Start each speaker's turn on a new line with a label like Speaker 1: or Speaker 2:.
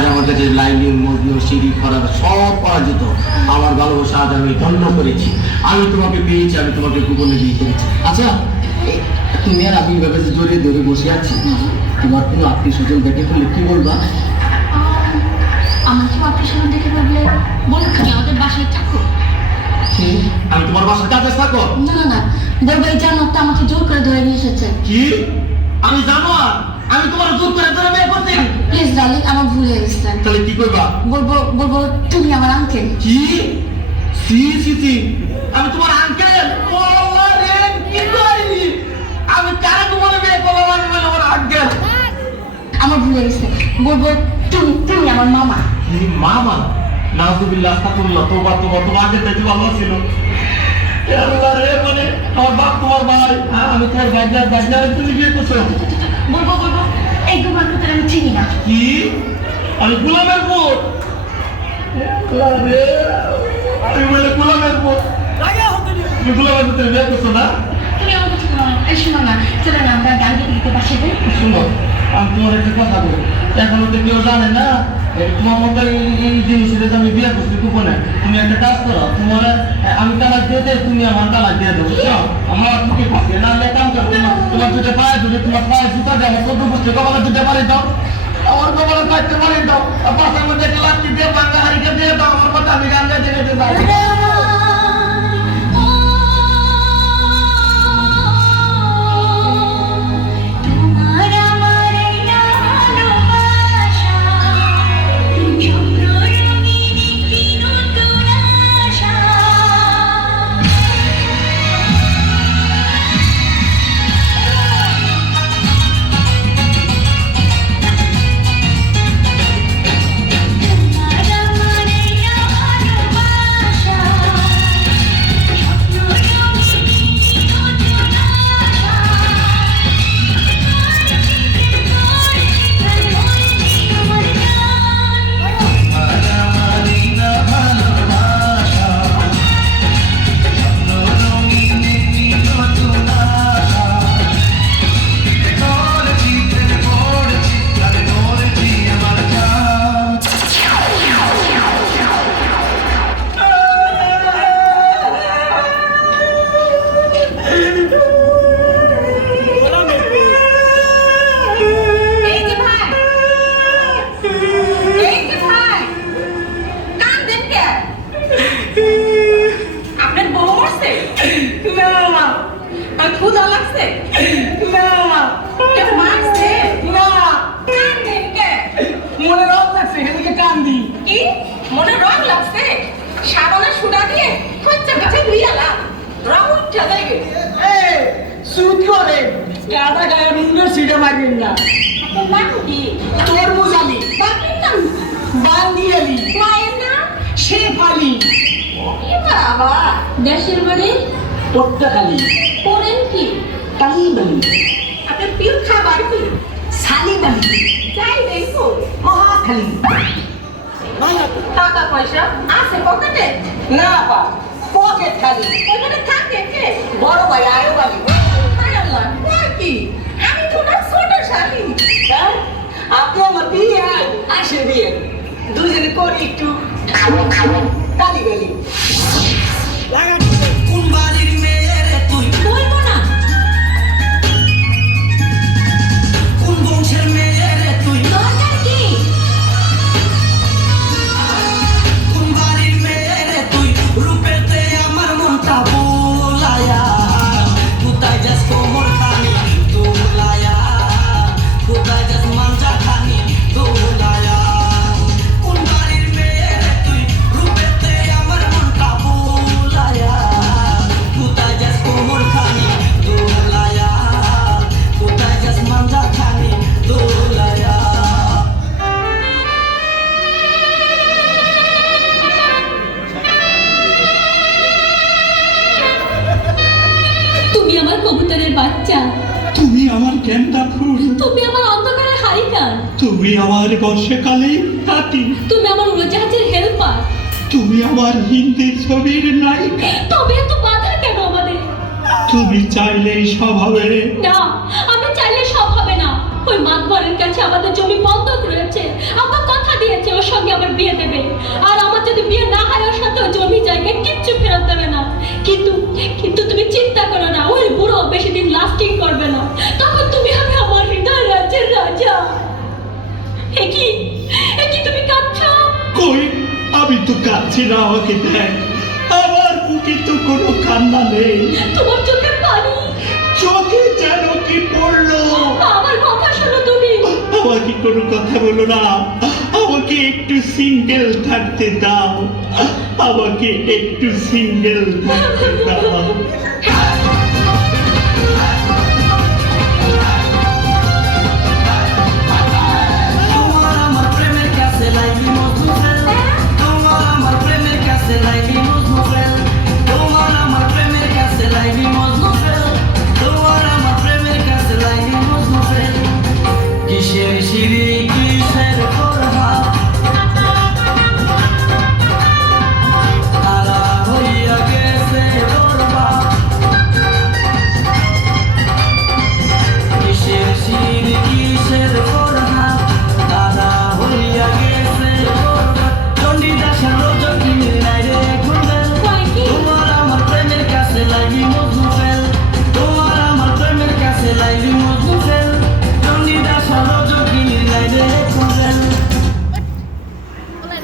Speaker 1: আজ আমার কাছে লাইনিং মজনু সিঁড়ি খরার সব পরাজিত। আমার ভালোবাসা আজ আমি ধন্য করেছি। আমি তোমাকে পেয়েছি আমি তোমাকে গোপনে বিয়ে করেছি আচ্ছা তুমি আর আমি যে জড়িয়ে ধরে বসে আছি। তোমার কোনো আত্মীয় স্বজন দেখে ফেললে কি বলবা?
Speaker 2: দেখে কি আমাদের বাসায় চাকর
Speaker 1: আমি তোমার বাসার কাজে থাকো?
Speaker 2: না না না বলব এই জানোয়ারটা আমাকে জোর করে ধরে নিয়ে এসেছে।
Speaker 1: কি? আমি জানো আর আমি তোমার জোর করে ধরে বিয়ে করছি।
Speaker 2: প্লিজ ডার্লিং আমার ভুল হয়ে গেছে।
Speaker 1: তাহলে কি করবা?
Speaker 2: বলব বলব তুমি আমার আঙ্কেল
Speaker 1: কি? সি সি সি। আমি তোমার আঙ্কেল ও আল্লাহ রে কি করি? আমি কারে তোমার বিয়ে করলাম? আমি বলে আমার আঙ্কেল
Speaker 2: আমার ভুল হয়ে গেছে। বলব তুমি তুমি আমার মামা।
Speaker 1: তুমি মামা? নাজুবিল্লাহ আস্তাগফিরুল্লাহ তোবা তোবা তোমার আগে থেকে ভালো ছিল। এ আল্লাহ রে মানে আমার বাপ তোমার ভাই। হ্যাঁ, আমি তোমার গাজা গাজা তুমি বিয়ে করছ।
Speaker 2: বলব বলব? এই তোমার কথা আমি চিনি না।
Speaker 1: কি? আমি গোলামের রে আমি বলে গোলামের পুত। তুমি গোলামের পুত্রে বিয়ে করছ না?
Speaker 2: তুমি আমার কথা শোনো না। চলে না আমরা গান গেতে গেতে বাসে যাই
Speaker 1: শুনো। আমি তোমার একটা কথা বলব এখনও তো কেউ জানে না তোমার মতো এই জিনিসটা আমি বিয়ে করছি গোপনে। তুমি একটা কাজ করো, তোমার আমি তালাক দিয়ে দেয় তুমি আমার তালাক দিয়ে দেবো আমার তুমি পাশে না হলে কাম করো, তোমার দুটো পায়ে দুটো তোমার পায়ে জুতা দেবো চোদ্দ বছর কপালে দুটো পারি দাও। আমার কপালে থাকতে পারি দাও। পাশের মধ্যে একটা লাঠি দিয়ে বাঙ্গা হারিকে দিয়ে দাও, আমার কথা আমি গান গাইতে গাইতে যাই
Speaker 3: না মা
Speaker 4: আর ক্ষুধা লাগছে?
Speaker 3: মা
Speaker 4: কেউ মারছে?
Speaker 3: মনে লাগছে এদিকে
Speaker 4: কি? মনে রং লাগছে? সাবানের সুডা দিয়ে খচ্চা কাছে ধুইয়ালা রং উঠা যাইবে।
Speaker 3: এ শুরু করে। কাদা গায়ে নুনের সিটে মারবেন না।
Speaker 4: আপনার নাম দেশের বাড়ি
Speaker 3: পট্টাখালী।
Speaker 4: পড়েন কি?
Speaker 3: আলী
Speaker 4: আপনার প্রিয় খাবার কি?
Speaker 3: আলী
Speaker 4: যাই দেখো
Speaker 3: মহাখালী।
Speaker 4: টাকা পয়সা আছে পকেটে?
Speaker 3: না পা পকেট খালি
Speaker 4: ওইখানে থাকে কে?
Speaker 3: বড় ভাই আয়ো
Speaker 4: আল্লাহ কি? আমি তো না ছোট শালি।
Speaker 3: হ্যাঁ? আপনি আমার বিয়ে আসে বিয়ে। দুজনে করি একটু। কালি গালি
Speaker 5: তুমি আমার
Speaker 6: বর্ষে কালে কাটি
Speaker 5: তুমি আমার উড়োজাহাজের হেল্পার
Speaker 6: তুমি আমার হিন্দি ছবির নায়িকা।
Speaker 5: তবে এত বাধা কেন আমাদের?
Speaker 6: তুমি চাইলে সব হবে।
Speaker 5: না আমি চাইলে সব হবে না। ওই মাতবরের কাছে আমাদের জমি বন্ধক রয়েছে। আমার কথা দিয়েছে ওর সঙ্গে আমার বিয়ে দেবে। আর আমার যদি বিয়ে না হয় ওর সাথে জমি জায়গায় কিচ্ছু ফেরত দেবে না। দিয়ে
Speaker 6: তো কাঁদছি না আমাকে দেখ। আমার বুকে তো কোনো কান্না নেই।
Speaker 5: তোমার চোখের পানি।
Speaker 6: চোখে যেন কি পড়ল?
Speaker 5: আমার কথা শোনো তুমি।
Speaker 6: আমাকে কোনো কথা বলো না? আমাকে একটু সিঙ্গেল থাকতে দাও। আমাকে একটু সিঙ্গেল থাকতে দাও।